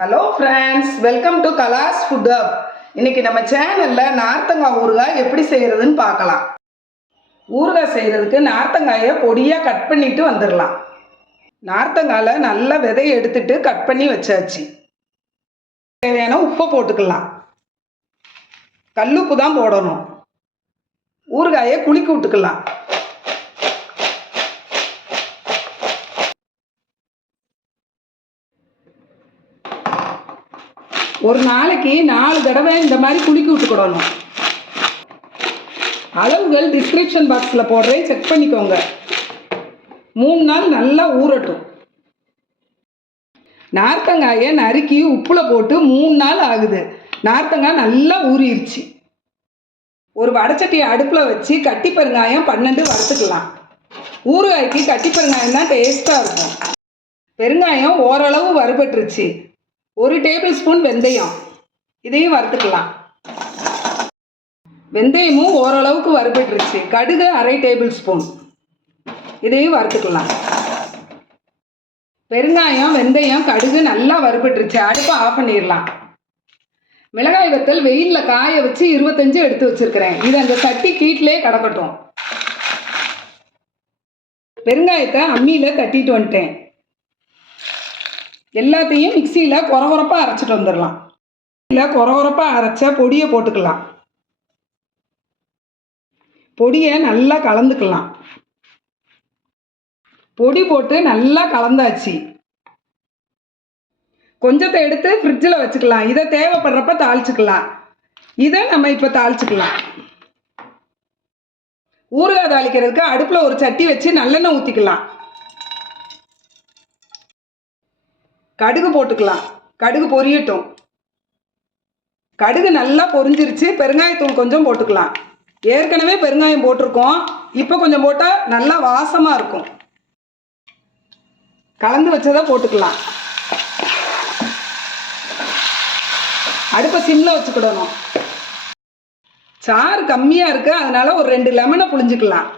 Hello friends welcome to Kalas food hub இன்னைக்கு நம்ம சேனலில் நார்த்தங்காய் ஊறுகாய் எப்படி செய்கிறதுன்னு பார்க்கலாம். ஊறுகாய் செய்கிறதுக்கு நார்த்தங்காயை பொடியாக கட் பண்ணிட்டு வந்துடலாம். நார்த்தங்காயில் நல்ல விதையை எடுத்துட்டு கட் பண்ணி வச்சாச்சு. தேவையான உப்பை போட்டுக்கலாம். கல்லுப்பு தான் போடணும். ஊறுகாயை குளிக்க விட்டுக்கலாம். ஒரு நாளைக்கு நாலு தடவை இந்த மாதிரி குலுக்கி விட்டுக்கிடணும் அளவுகள் டிஸ்கிரிப்ஷன் பாக்ஸில் போடுறேன். செக் பண்ணிக்கோங்க. மூணு நாள் நல்லா ஊறட்டும். நார்த்தங்காயை நறுக்கி உப்பில் போட்டு மூணு நாள் ஆகுது. நார்த்தங்காய் நல்லா ஊறிடுச்சு ஒரு வடச்சட்டியை அடுப்பில் வச்சு கட்டி பெருங்காயம் பன்னெண்டு வறுத்துக்கலாம். ஊறுகாய்க்கு கட்டி பெருங்காயம் தான் டேஸ்ட்டாக இருக்கும். பெருங்காயம் ஓரளவு வறுபட்டுருச்சு. ஒரு டேபிள் ஸ்பூன் வெந்தயம். இதையும் வறுத்துக்கலாம். வெந்தயமும் ஓரளவுக்கு வறுபட்டுருச்சு. கடுகு அரை டேபிள் ஸ்பூன் இதையும் வறுத்துக்கலாம். பெருங்காயம் வெந்தயம் கடுகு நல்லா வறுபட்டுருச்சு. அடுப்பை ஆஃப் பண்ணிடலாம். மிளகாய் வத்தல் வெயிலில் காய வச்சு இருபத்தஞ்சு எடுத்து வச்சுருக்கிறேன். இது அந்த சட்டி கீட்டிலே கிடக்கட்டும். பெருங்காயத்தை அம்மியில் தட்டிட்டு வந்துட்டேன். எல்லாத்தையும் மிக்சியில் குறவரப்பாக அரைச்சிட்டு வந்துடலாம். இல்லை குறவரப்பாக அரைச்ச பொடியை போட்டுக்கலாம். பொடியை நல்லா கலந்துக்கலாம். பொடி போட்டு நல்லா கலந்தாச்சு. கொஞ்சத்தை எடுத்து ஃப்ரிட்ஜில் வச்சுக்கலாம். இதை தேவைப்படுறப்ப தாளிச்சுக்கலாம். இதை நம்ம இப்போ தாளிச்சுக்கலாம். ஊறுகாய் தாளிக்கிறதுக்கு அடுப்பில் ஒரு சட்டி வச்சு நல்லெண்ணெய் ஊற்றிக்கலாம் கடுகு போட்டுக்கலாம். கடுகு பொரியட்டும். கடுகு நல்லா பொரிஞ்சிருச்சு. பெருங்காயத்தூள் கொஞ்சம் போட்டுக்கலாம். ஏற்கனவே பெருங்காயம் போட்டிருக்கோம். இப்போ கொஞ்சம் போட்டால் நல்லா வாசமாக இருக்கும். கலந்து வச்சதை போட்டுக்கலாம். அடுப்பை சிம்மில் வச்சுக்கிடணும். சாறு கம்மியாக இருக்குது அதனால ஒரு ரெண்டு லெமனை புழிஞ்சுக்கலாம்.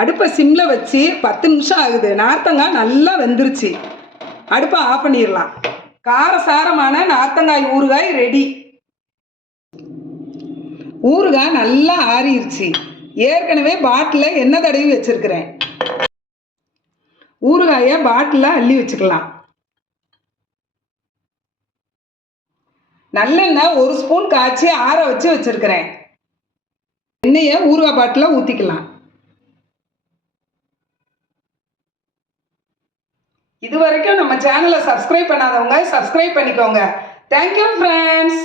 அடுப்பை சிம்மில் வச்சு பத்து நிமிஷம் ஆகுது. நார்த்தங்காய் நல்லா வெந்துருச்சு. அடுப்பை ஆஃப் பண்ணிடலாம். காரசாரமான நார்த்தங்காய் ஊறுகாய் ரெடி ஊறுகாய் நல்லா ஆறிடுச்சு ஏற்கனவே பாட்டில் எண்ணெய் தடவி வச்சுருக்கிறேன். ஊறுகாயை பாட்டில் அள்ளி வச்சுக்கலாம். நல்லெண்ணெய் ஒரு ஸ்பூன் காய்ச்சி ஆற வச்சு வச்சுருக்கிறேன். எண்ணெயை ஊறுகாய் பாட்டில் ஊற்றிக்கலாம் இது வரைக்கும் நம்ம சேனலை சப்ஸ்கிரைப் பண்ணாதவங்க சப்ஸ்கிரைப் பண்ணிக்கோங்க. Thank you friends